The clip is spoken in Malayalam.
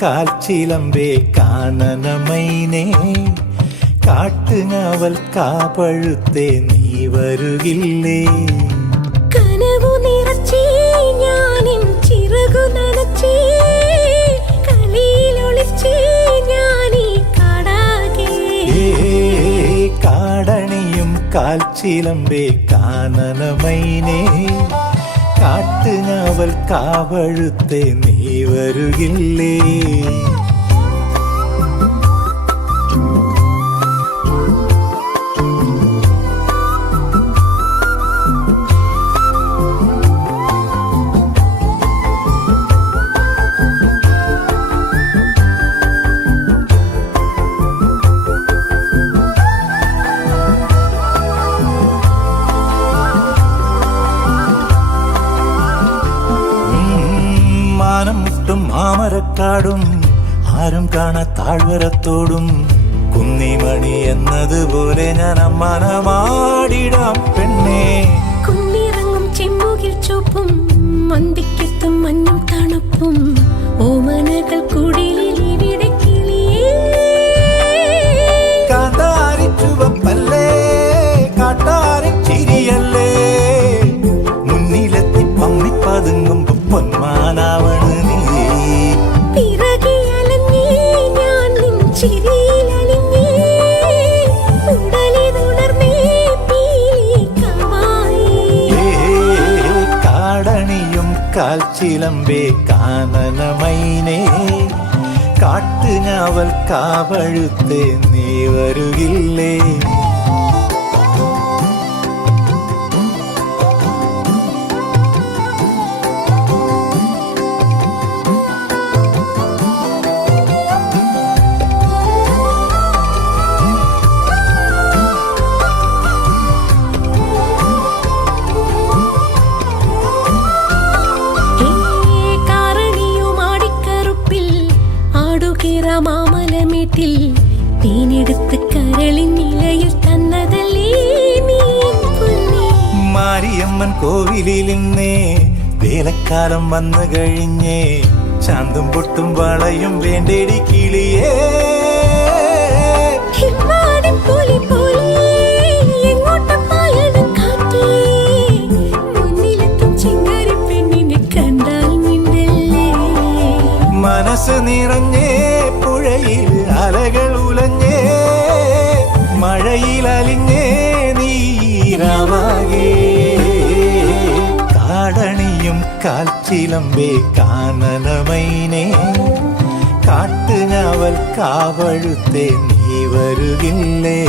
കാൽച്ചിലമ്പേ കാനനമൈനേ കാട്ടുങ്ങാവൽ കാപ്പഴുത്തേ നീ വരുകില്ലേ കനവു നിറച്ചേ ഞാനിൻ ചിറകു നനച്ചേ കളിയിലൊളിച്ചേ ഞാനീ കാടാകെ കാടണിയും കാൽച്ചിലമ്പേ കാനനമൈനേ കാട്ടുങ്ങാവൽ കാവഴുത്തേ നീ വരുകില്ലേ മാമരക്കാടും ആരും കാണാ താഴ്വരത്തോടും കുന്നിമണി എന്നതുപോലെ ഞാൻ അമ്മാനമാടിടാം പെണ്ണേ കുന്നിറങ്ങും ചെമ്മുകിൽ ചുവപ്പും മന്തിക്കെത്തും മഞ്ഞും തണുപ്പും ഓമനകൾ കുടിലിൽ ഇവിടെ കിളിയേ കാന്താരി ചുവപ്പല്ലേ കാട്ടാരൻ ചിരിയല്ലേ മുന്നിലെത്തി പമ്മി പതുങ്ങുമ്പോ പൊന്മാനാവണ് കാൽച്ചിലമ്പേ കാനനമൈനേ കാട്ടുഞാവൽ കാവഴുത്തേ നീ വരുകില്ലേ മാമലമേട്ടിൽ തേനെടുത്ത് കരളിൻ നിലയിൽ തന്നതല്ലേ മാരിയമ്മൻ കോവിലിൽ നിന്നേ വേലക്കാലം വന്നു കഴിഞ്ഞേ ചാന്തും പൊട്ടും വളയും വേണ്ടേടി കിളിയേ മനസ്സ് നിറഞ്ഞേ പുഴയിൽ അലകൾ ഉലഞ്ഞേ മഴയിൽ അലിഞ്ഞേ നീരാവാകേ കാടണിയും കാൽച്ചിലമ്പേ കാനനമൈനേ കാട്ടുഞാവൽ കാവഴുത്തേ നീ വരുകില്ലേ